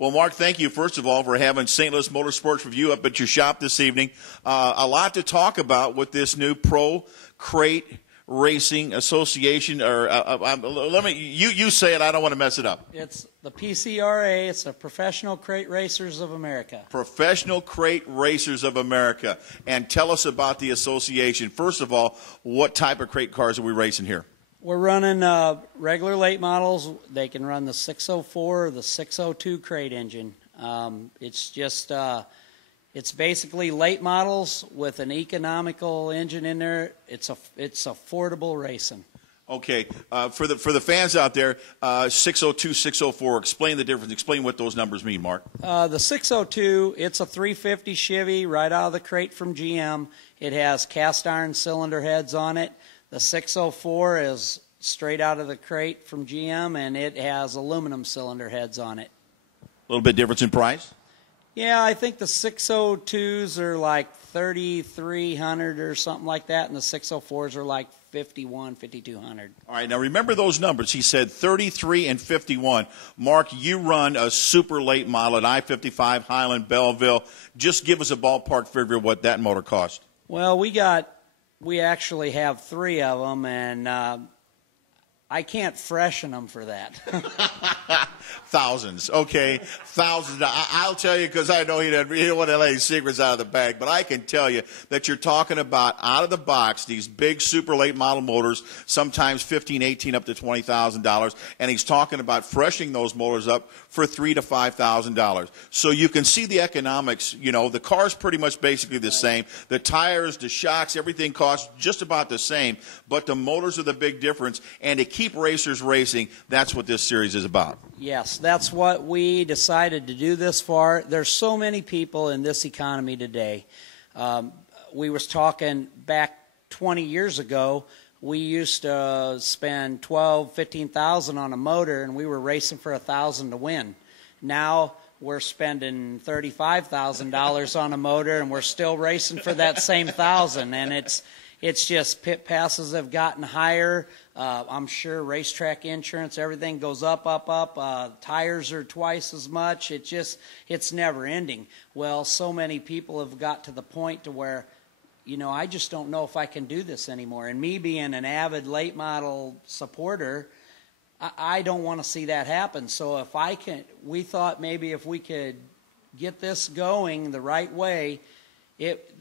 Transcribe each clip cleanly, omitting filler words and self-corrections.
Well, Mark, thank you, first of all, for having St. Louis Motorsports Review up at your shop this evening. A lot to talk about with this new Pro Crate Racing Association. Or you say it. I don't want to mess it up. It's the PCRA. It's the Professional Crate Racers of America. Professional Crate Racers of America. And tell us about the association. First of all, what type of crate cars are we racing here? We're running regular late models. They can run the 604 or the 602 crate engine. It's just it's basically late models with an economical engine in there. It's affordable racing. Okay, for the fans out there, 602, 604. Explain the difference. Explain what those numbers mean, Mark. The 602, it's a 350 Chevy right out of the crate from GM. It has cast iron cylinder heads on it. The 604 is straight out of the crate from GM, and it has aluminum cylinder heads on it. A little bit difference in price? Yeah, I think the 602s are like $3,300 or something like that, and the 604s are like $5,100, $5,200. All right, now remember those numbers. He said 33 and 51. Mark, you run a super late model at I-55, Highland, Belleville. Just give us a ballpark figure of what that motor cost. Well, we actually have 3 of them, and I can't freshen them for that. Thousands, okay, thousands. I'll tell you because I know he don't want to let any secrets out of the bag, but I can tell you that you're talking about out of the box these big super late model motors, sometimes $15,000, $18,000 up to $20,000, and he's talking about freshening those motors up for $3,000 to $5,000. So you can see the economics. You know, the car's pretty much basically the same. The tires, the shocks, everything costs just about the same, but the motors are the big difference. And to keep racers racing, that's what this series is about. Yes, that's what we decided to do this for. There's so many people in this economy today. We was talking back 20 years ago, we used to spend $12,000, $15,000 on a motor, and we were racing for $1,000 to win. Now we're spending $35,000 on a motor, and we're still racing for that same $1,000. And it's just pit passes have gotten higher. I'm sure racetrack insurance, everything goes up, up, up. Tires are twice as much. It's never ending. Well, so many people have got to the point to where, you know, I just don't know if I can do this anymore. And me being an avid late model supporter, I don't want to see that happen. So if I can, we thought maybe if we could get this going the right way,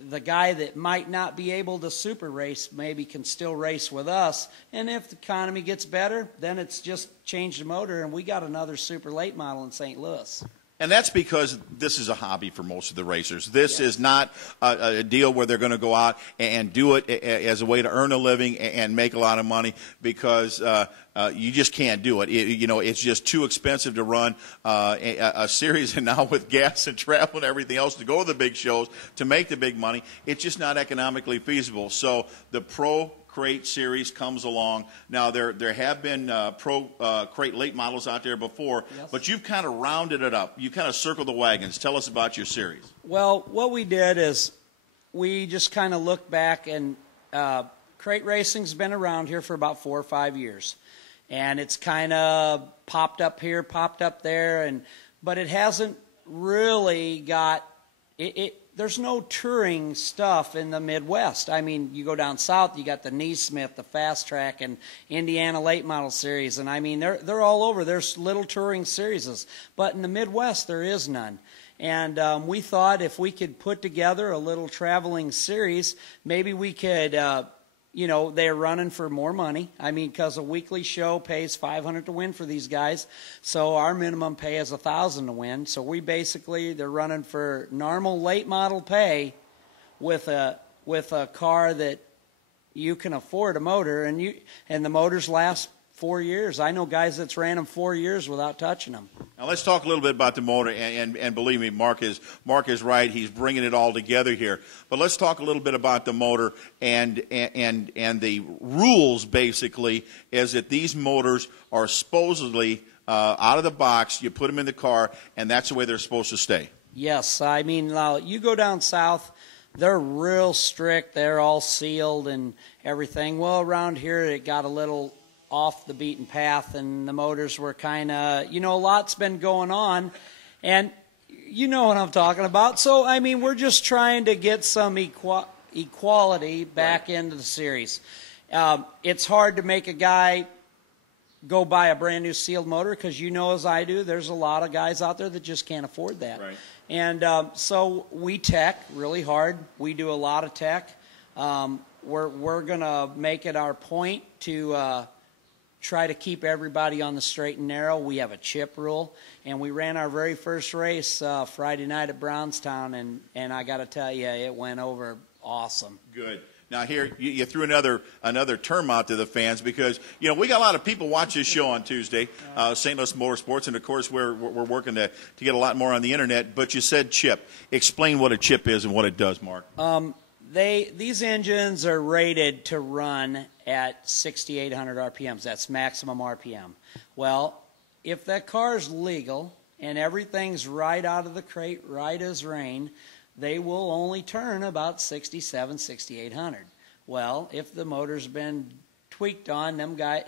the guy that might not be able to super race maybe can still race with us. And if the economy gets better, then it's just change the motor, and we got another super late model in St. Louis. And that's because this is a hobby for most of the racers. This is not a deal where they're going to go out and do it as a way to earn a living and make a lot of money, because you just can't do it. You know, it's just too expensive to run a series, and now with gas and travel and everything else to go to the big shows to make the big money, it's just not economically feasible. So the Pro Crate series comes along. Now, there have been Pro Crate late models out there before, yes, but you've kind of rounded it up. You kind of circled the wagons. Tell us about your series. Well, what we did is we just kind of looked back, and crate racing's been around here for about 4 or 5 years. And it's kind of popped up here, popped up there, but it hasn't really got there's no touring stuff in the Midwest. I mean, you go down south, you got the Neesmith, the Fast Track, and Indiana Late Model Series, and I mean, they're all over. There's little touring series, but in the Midwest there is none. And we thought if we could put together a little traveling series, maybe we could. You know, they're running for more money. I mean, because a weekly show pays $500 to win for these guys. So our minimum pay is $1,000 to win. So we basically, they're running for normal late model pay with a car that you can afford a motor, and the motors last 4 years. I know guys that's ran them 4 years without touching them. Now let's talk a little bit about the motor, and believe me, Mark is right. He's bringing it all together here. But let's talk a little bit about the motor and the rules. Basically, is that these motors are supposedly out of the box. You put them in the car, and that's the way they're supposed to stay. Yes, I mean, you go down south, they're real strict. They're all sealed and everything. Well, around here it got a little off the beaten path, and the motors were kind of, you know, a lot's been going on, And you know what I'm talking about. So, I mean, we're just trying to get some equality back into the series. It's hard to make a guy go buy a brand new sealed motor because you know as I do, there's a lot of guys out there that just can't afford that. Right. And so we tech really hard. We do a lot of tech. We're going to make it our point to try to keep everybody on the straight and narrow. We have a chip rule, and we ran our very first race Friday night at Brownstown, and I got to tell you, it went over awesome. Good. Now here you threw another term out to the fans because we got a lot of people watch this show on Tuesday, St. Louis Motorsports, and of course we're working to get a lot more on the internet. But you said chip. Explain what a chip is and what it does, Mark. These engines are rated to run at 6,800 RPMs. That's maximum RPM. Well, if that car's legal and everything's right out of the crate, right as rain, they will only turn about 6,700, 6,800. Well, if the motor's been tweaked on,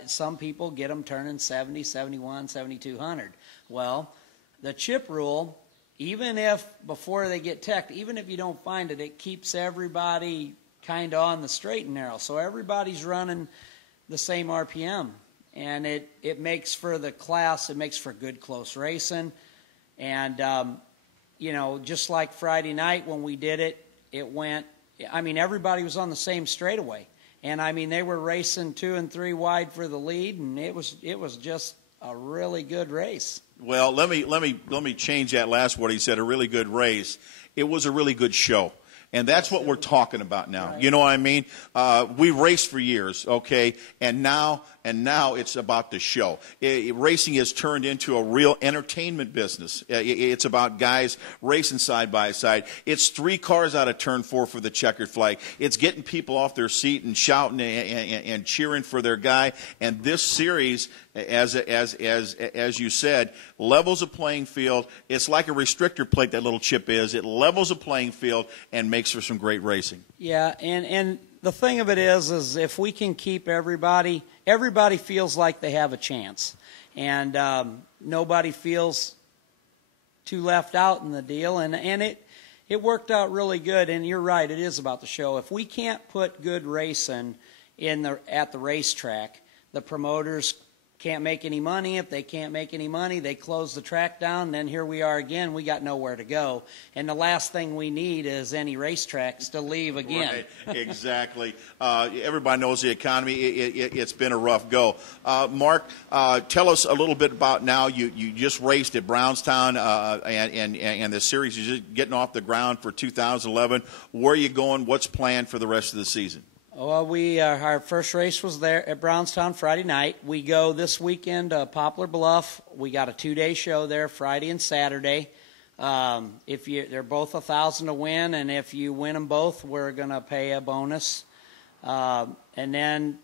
some people get them turning 70, 71, 7,200. Well, the chip rule, even if before they get teched, even if you don't find it, it keeps everybody kind of on the straight and narrow. So everybody's running the same RPM. And it makes for the class, it makes for good close racing. And, just like Friday night when we did it, everybody was on the same straightaway. And, they were racing 2 and 3 wide for the lead, and it was just a really good race. Well, let me change that last word. He said a really good race. It was a really good show. And that's what we're talking about now. Right. You know what I mean? We raced for years, okay, and now it's about the show. Racing has turned into a real entertainment business. It's about guys racing side by side. It's 3 cars out of turn 4 for the checkered flag. It's getting people off their seat and shouting and cheering for their guy. And this series, as you said, levels a playing field. It's like a restrictor plate, that little chip is. It levels a playing field and makes for some great racing. Yeah, and the thing of it is if we can keep everybody feels like they have a chance. And nobody feels too left out in the deal. And it worked out really good. And you're right, it is about the show. If we can't put good racing at the racetrack, the promoters can't make any money. If they can't make any money, they close the track down. Then here we are again. We got nowhere to go. And the last thing we need is any racetracks to leave again. Right, exactly. Everybody knows the economy. It's been a rough go. Mark, tell us a little bit about now. You just raced at Brownstown, and the series is just getting off the ground for 2011. Where are you going? What's planned for the rest of the season? Well, our first race was there at Brownstown Friday night. We go this weekend to Poplar Bluff. We got a 2-day show there, Friday and Saturday. They're both $1,000 to win, and if you win them both, we're going to pay a bonus. And then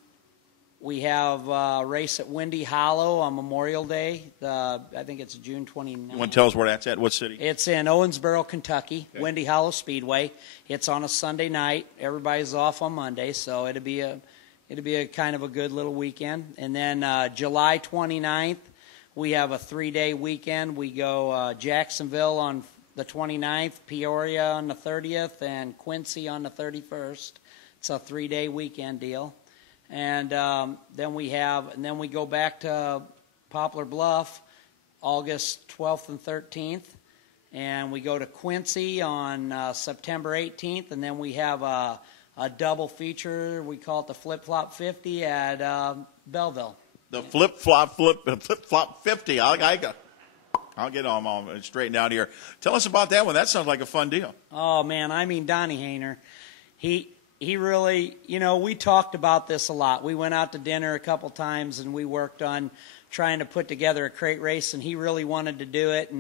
we have a race at Windy Hollow on Memorial Day. I think it's June 29th. You want to tell us where that's at? What city? It's in Owensboro, Kentucky, okay. Windy Hollow Speedway. It's on a Sunday night. Everybody's off on Monday, so it'll be a kind of a good little weekend. And then July 29th, we have a 3-day weekend. We go Jacksonville on the 29th, Peoria on the 30th, and Quincy on the 31st. It's a 3-day weekend deal. And then we go back to Poplar Bluff August 12th and 13th, and we go to Quincy on September 18th, and then we have a double feature. We call it the Flip Flop 50 at Belleville. The Flip Flop 50. I'll get them straightened out here. Tell us about that one. That sounds like a fun deal. Oh man, Donnie Hayner, he really, we talked about this a lot. We went out to dinner a couple times, and we worked on trying to put together a crate race, and he really wanted to do it.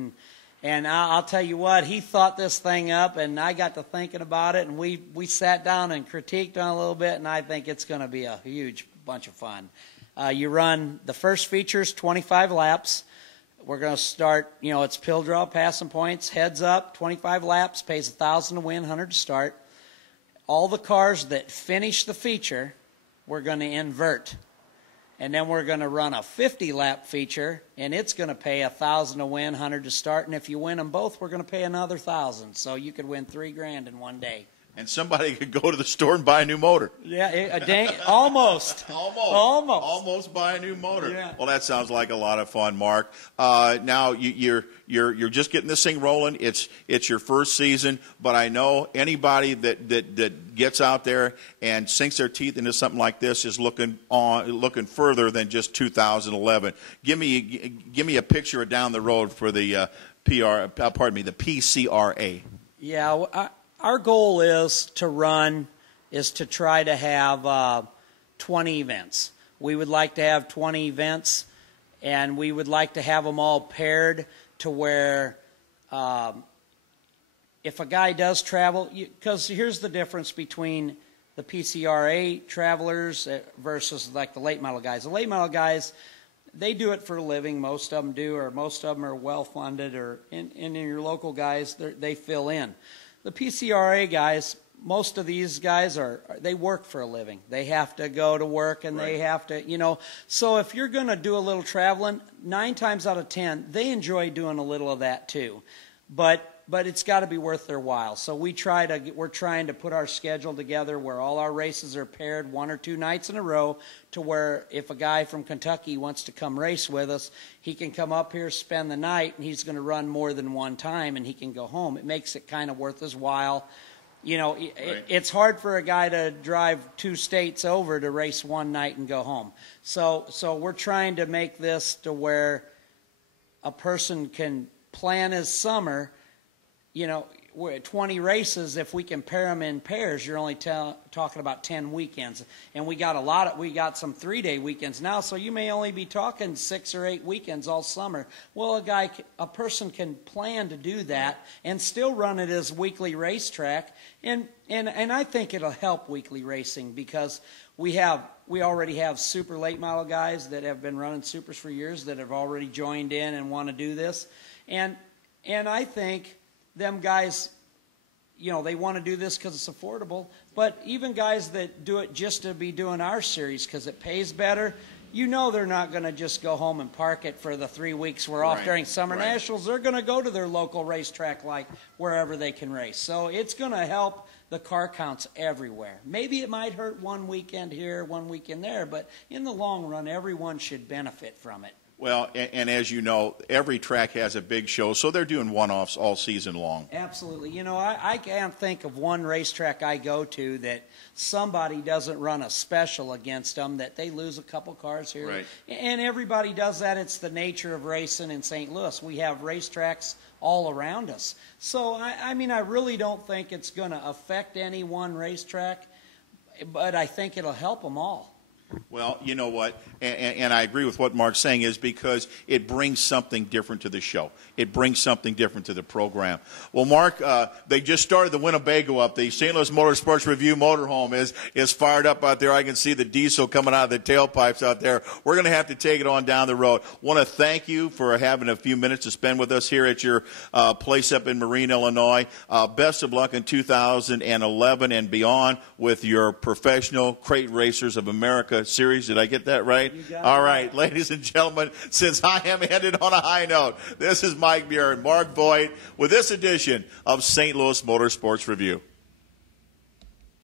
And I'll tell you what, he thought this thing up, and I got to thinking about it, and we sat down and critiqued on it a little bit, and I think it's going to be a huge bunch of fun. You run the first features 25 laps. We're going to start, it's pill draw, passing points, heads up, 25 laps, pays $1,000 to win, $100 to start. All the cars that finish the feature, we're going to invert. And then we're going to run a 50-lap feature, and it's going to pay $1,000 to win, $100 to start. And if you win them both, we're going to pay another $1,000. So you could win $3,000 in one day. And somebody could go to the store and buy a new motor. Yeah, almost. Almost buy a new motor. Yeah. Well, that sounds like a lot of fun, Mark. Now you're just getting this thing rolling. It's your first season, but I know anybody that gets out there and sinks their teeth into something like this is looking further than just 2011. Give me a picture of down the road for the the PCRA. Yeah. Our goal is to try to have 20 events. We would like to have 20 events, and we would like to have them all paired to where if a guy does travel, because here's the difference between the PCRA travelers versus like the late model guys. The late model guys, they do it for a living. Most of them do, or most of them are well funded, or in your local guys, they fill in. The PCRA guys, most of these guys they work for a living. They have to go to work, and they have to, So if you're going to do a little traveling, 9 times out of 10, they enjoy doing a little of that too. But it's got to be worth their while. So we're trying to put our schedule together where all our races are paired 1 or 2 nights in a row, to where if a guy from Kentucky wants to come race with us, he can come up here, spend the night, and he's going to run more than one time, and he can go home. It makes it kind of worth his while. It's hard for a guy to drive 2 states over to race one night and go home. So we're trying to make this to where a person can plan his summer. 20 races, if we can pair them in pairs, you're only talking about 10 weekends. And we got some 3-day weekends now, so you may only be talking 6 or 8 weekends all summer. Well, a person can plan to do that and still run it as weekly racetrack. And I think it'll help weekly racing, because we already have super late model guys that have been running supers for years that have already joined in and want to do this. And I think them guys, they want to do this because it's affordable. But even guys that do it just to be doing our series because it pays better, they're not going to just go home and park it for the 3 weeks we're off during Summer Nationals. They're going to go to their local racetrack, like wherever they can race. So it's going to help the car counts everywhere. Maybe it might hurt one weekend here, one weekend there, but in the long run, everyone should benefit from it. Well, and as you know, every track has a big show, so they're doing one-offs all season long. Absolutely. I can't think of one racetrack I go to that somebody doesn't run a special against them, that they lose a couple cars here. Right. And everybody does that. It's the nature of racing in St. Louis. We have racetracks all around us. So, I really don't think it's going to affect any one racetrack, but I think it'll help them all. Well, you know what, and I agree with what Mark's saying, is because it brings something different to the show. It brings something different to the program. Well, Mark, they just started the Winnebago up. The St. Louis Motorsports Review motorhome is fired up out there. I can see the diesel coming out of the tailpipes out there. We're going to have to take it on down the road. Want to thank you for having a few minutes to spend with us here at your place up in Marine, Illinois. Best of luck in 2011 and beyond with your Professional Crate Racers of America series. Did I get that right? All right, ladies and gentlemen, since I am ended on a high note, this is Mike Meurer and Mark Voigt with this edition of St. Louis Motorsports Review.